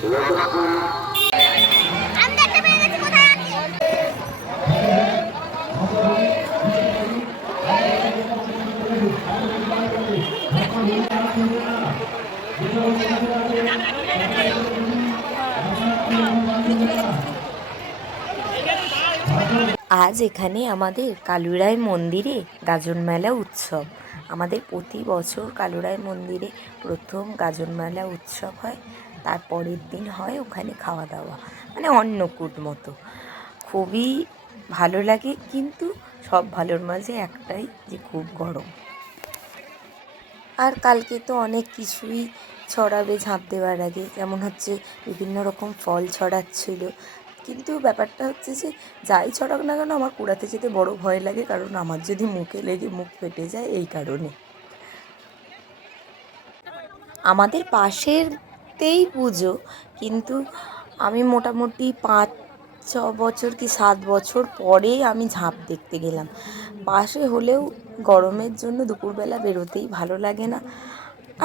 আজ এখানে আমাদের কালুরায় মন্দিরে গাজন মেলা উৎসব। আমাদের প্রতি বছর কালুরায় মন্দিরে প্রথম গাজন মেলা উৎসব হয়। তার পরের দিন হয় ওখানে খাওয়া দাওয়া মানে অন্নকূট মতো। খুবই ভালো লাগে, কিন্তু সব ভালোর মাঝে একটাই যে খুব গরম। আর কালকে তো অনেক কিছুই ছড়াবে ঝাঁপ দেওয়ার আগে, যেমন হচ্ছে বিভিন্ন রকম ফল ছড়াচ্ছিল। কিন্তু ব্যাপারটা হচ্ছে যে, যাই ছড়াক না কেন আমার কুড়াতে যেতে বড় ভয় লাগে, কারণ আমার যদি মুখে লেগে মুখ ফেটে যায় এই কারণে। আমাদের পাশেরতেই পুজো, কিন্তু আমি মোটামুটি পাঁচ, ছ বছর কি সাত বছর পরে আমি ঝাঁপ দেখতে গেলাম। পাশে হলেও গরমের জন্য দুপুরবেলা বেরোতেই ভালো লাগে না।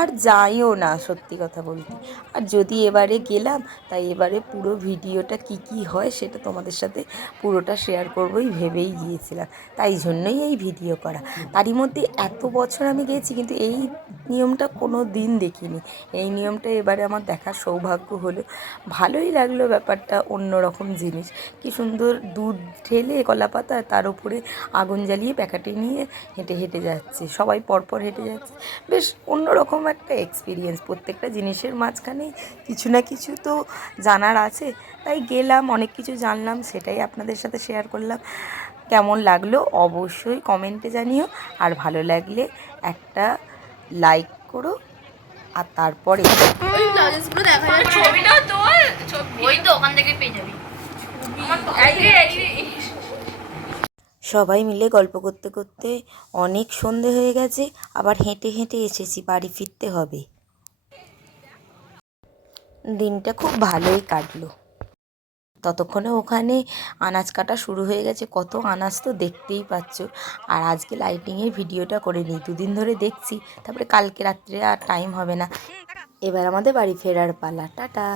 আর যাইও না, সত্যি কথা বলতে। আর যদি এবারে গেলাম, তাই এবারে পুরো ভিডিওটা কি কি হয় সেটা তোমাদের সাথে পুরোটা শেয়ার করবোই ভেবেই গিয়েছিলাম। তাই জন্যই এই ভিডিও করা। তারই মধ্যে এত বছর আমি গেছি, কিন্তু এই নিয়মটা কোনো দিন দেখিনি। এই নিয়মটা এবারে আমার দেখার সৌভাগ্য হলো। ভালোই লাগল ব্যাপারটা, অন্যরকম জিনিস। কি সুন্দর দুধ ঢেলে কলা পাতা তার উপরে আগুন জ্বালিয়ে প্যাকেটে নিয়ে হেঁটে হেঁটে যাচ্ছে। সবাই পরপর হেঁটে যাচ্ছে। বেশ অন্যরকম একটা এক্সপিরিয়েন্স প্রত্যেকটা জিনিসের মাঝখানেই কিছু না কিছু তো জানার আছে। তাই গেলাম, অনেক কিছু জানলাম, সেটাই আপনাদের সাথে শেয়ার করলাম। কেমন লাগল অবশ্যই কমেন্টে জানিও। আর ভালো লাগলে একটা লাইক করো আর তারপরে। সবাই মিলে গল্প করতে করতে অনেক সন্ধে হয়ে গেছে আবার হেঁটে হেঁটে এসেছি বাড়ি ফিরতে হবে। দিনটা খুব ভালোই কাটলো। ততক্ষণে ওখানে আনাজ কাটা শুরু হয়ে গেছে। কত আনাজ তো দেখতেই পাচ্ছ। আর আজকে লাইটিংয়ের ভিডিওটা করে নিই। দুদিন ধরে দেখছি। তারপরে কালকে রাত্রে আর টাইম হবে না। এবার আমাদের বাড়ি ফেরার পালা। টাটা।